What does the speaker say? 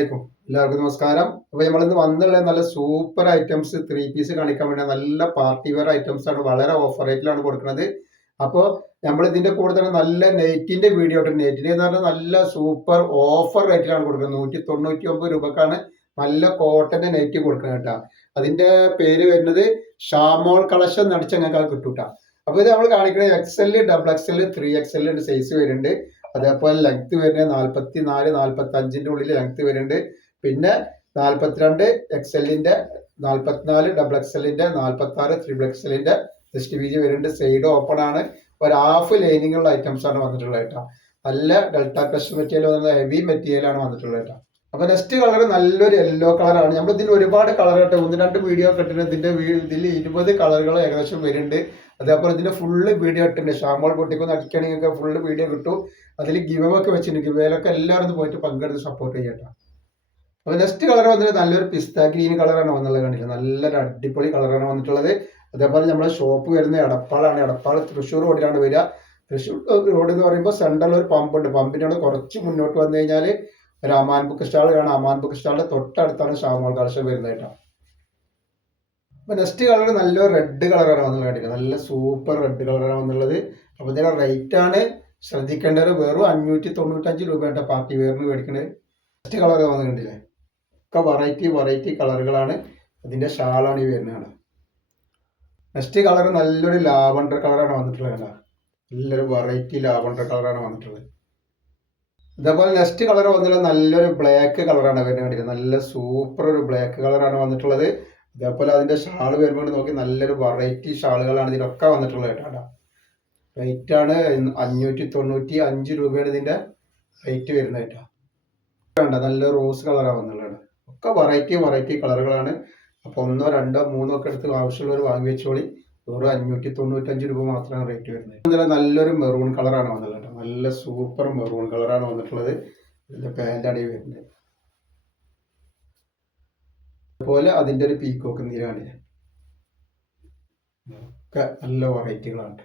അസ്സലാമലൈക്കും. എല്ലാവർക്കും നമസ്കാരം. അപ്പോൾ നമ്മളിന്ന് വന്നുള്ള നല്ല സൂപ്പർ ഐറ്റംസ് 3 പീസ് കാണിക്കാൻ വേണ്ടി നല്ല പാർട്ടി വെയർ ഐറ്റംസ് ആണ്. വളരെ ഓഫർ റേറ്റിലാണ് കൊടുക്കുന്നത്. അപ്പോൾ നമ്മൾ ഇതിന്റെ കൂടെ തന്നെ നല്ല നെറ്റിന്റെ വീഡിയോ ഇട്ട് നെറ്റിന് എന്ന് പറഞ്ഞാൽ നല്ല സൂപ്പർ ഓഫർ റേറ്റിലാണ് കൊടുക്കുന്നത്. 199 രൂപക്കാണ് നല്ല കോട്ടന്റെ നെറ്റ് കൊടുക്കുന്നത് കേട്ടോ. അതിന്റെ പേര് വരുന്നത് ഷാമോൾ കളക്ഷൻ നടിച്ച ഞങ്ങൾക്ക് കിട്ടും കേട്ടോ. അപ്പോൾ ഇത് നമ്മൾ കാണിക്കുന്നത് XL, XXL, 3XL സൈസ് വരുന്നുണ്ട്. അതേപോലെ ലെങ്ത് വരുന്നത് 44, 45 ഉള്ളിൽ ലെങ്ത് വരുന്നുണ്ട്. പിന്നെ 42 XL-ന്റെ, 44 XXL-ന്റെ, 46 3XL-ന്റെ ജസ്റ്റ് വീതി വരുന്നുണ്ട്. സൈഡ് ഓപ്പൺ ആണ്. ഒരു ഹാഫ് ലൈനിങ് ഉള്ള ഐറ്റംസ് ആണ് വന്നിട്ടുള്ളത് കേട്ടോ. നല്ല delta crush material, heavy material ആണ് വന്നിട്ടുള്ളത് കേട്ടോ. അപ്പൊ നെക്സ്റ്റ് കളർ നല്ലൊരു യെല്ലോ കളറാണ്. നമ്മൾ ഇതിന് ഒരുപാട് കളർ കേട്ടോ, 1-2 വീഡിയോ കിട്ടുന്നത്. ഇതിൽ 20 കളറുകൾ ഏകദേശം വരുന്നുണ്ട്. അതേപോലെ ഇതിന്റെ ഫുള്ള് വീഡിയോ ഇട്ടുണ്ട്. ഷാമോൾ പൊട്ടിക്കൊന്ന് അടിക്കണമെങ്കിൽ ഫുള്ള് വീഡിയോ കിട്ടും. അതിൽ ഗിവ് ഒക്കെ വെച്ചിട്ടുണ്ട്. ഗിവേലൊക്കെ എല്ലാവരും പോയിട്ട് പങ്കെടുത്ത് സപ്പോർട്ട് ചെയ്യട്ടോ. അപ്പൊ നെക്സ്റ്റ് കളർ വന്നിട്ട് നല്ലൊരു പിസ്ത ഗ്രീൻ കളറാണ് വന്നുള്ളത്. കണ്ടില്ല, നല്ലൊരു അടിപൊളി കളറാണ് വന്നിട്ടുള്ളത്. അതേപോലെ നമ്മുടെ ഷോപ്പ് വരുന്ന എടപ്പാളാണ്. എടപ്പാൾ തൃശ്ശൂർ റോഡിലാണ് വരിക. തൃശ്ശൂർ റോഡ് എന്ന് പറയുമ്പോൾ സെൻട്രൽ ഒരു പമ്പ് ഉണ്ട്. പമ്പിനോട് കുറച്ച് മുന്നോട്ട് വന്നു കഴിഞ്ഞാൽ ഒരു അമാൻ ബുക്ക് സ്റ്റാൾ കാണാം. അമാൻ ബുക്ക് സ്റ്റാളിന്റെ തൊട്ടടുത്താണ് ഷാമോൾ കളക്ഷൻ വരുന്നത് കേട്ടോ. അപ്പൊ നെക്സ്റ്റ് കളർ നല്ലൊരു റെഡ് കളറാണ് വന്നുള്ളത്. കണ്ടില്ല, നല്ല സൂപ്പർ റെഡ് കളറാണ് വന്നുള്ളത്. അപ്പൊ ഇതിന്റെ റേറ്റ് ആണ് ശ്രദ്ധിക്കേണ്ടത്. വെറും 595 രൂപയുടെ പാർട്ടി വെയറിന് മേടിക്കുന്നത്. നെക്സ്റ്റ് കളർ വന്നിട്ടുണ്ടല്ലേ, ഒക്കെ വെറൈറ്റി കളറുകളാണ്. അതിന്റെ ഷാളാണ് ഈ വരുന്നത്. നെക്സ്റ്റ് കളർ നല്ലൊരു ലാവണ്ടർ കളറാണ് വന്നിട്ടുള്ളത് കേട്ടോ. നല്ലൊരു വെറൈറ്റി ലാവണ്ടർ കളറാണ് വന്നിട്ടുള്ളത്. ഇതേപോലെ നെക്സ്റ്റ് കളർ വന്നിട്ടുള്ളത് നല്ലൊരു ബ്ലാക്ക് കളറാണ് വരുന്നത്. കണ്ടില്ല, നല്ല സൂപ്പർ ഒരു ബ്ലാക്ക് കളറാണ് വന്നിട്ടുള്ളത്. അതേപോലെ അതിന്റെ ഷാൾ വരുമ്പോൾ നോക്കി നല്ലൊരു വെറൈറ്റി ഷാളുകളാണ് ഇതിലൊക്കെ വന്നിട്ടുള്ളത് കേട്ടോ. റേറ്റ് ആണ് 595 രൂപയാണ് ഇതിന്റെ റേറ്റ് വരുന്നത് കേട്ടോ. വേണ്ട, നല്ല റോസ് കളറാണ് വന്നുള്ളത്. ഒക്കെ വെറൈറ്റി കളറുകളാണ്. അപ്പോൾ 1, 2, 3 ഒക്കെ എടുത്ത് ആവശ്യമുള്ളവർ വാങ്ങി വെച്ചോളി. വെറും 595 രൂപ മാത്രമാണ് റേറ്റ് വരുന്നത്. നല്ലൊരു മെറൂൺ കളറാണ് വന്നുള്ളത് കേട്ടോ. നല്ല സൂപ്പർ മെറൂൺ കളറാണ് വന്നിട്ടുള്ളത്. ഇതിന്റെ പാൻ്റാണ് ഈ വരുന്നത്. അതുപോലെ അതിന്റെ ഒരു പീക്കോക്ക് നീരാണ്. ഒക്കെ നല്ല വെറൈറ്റികളാണ്.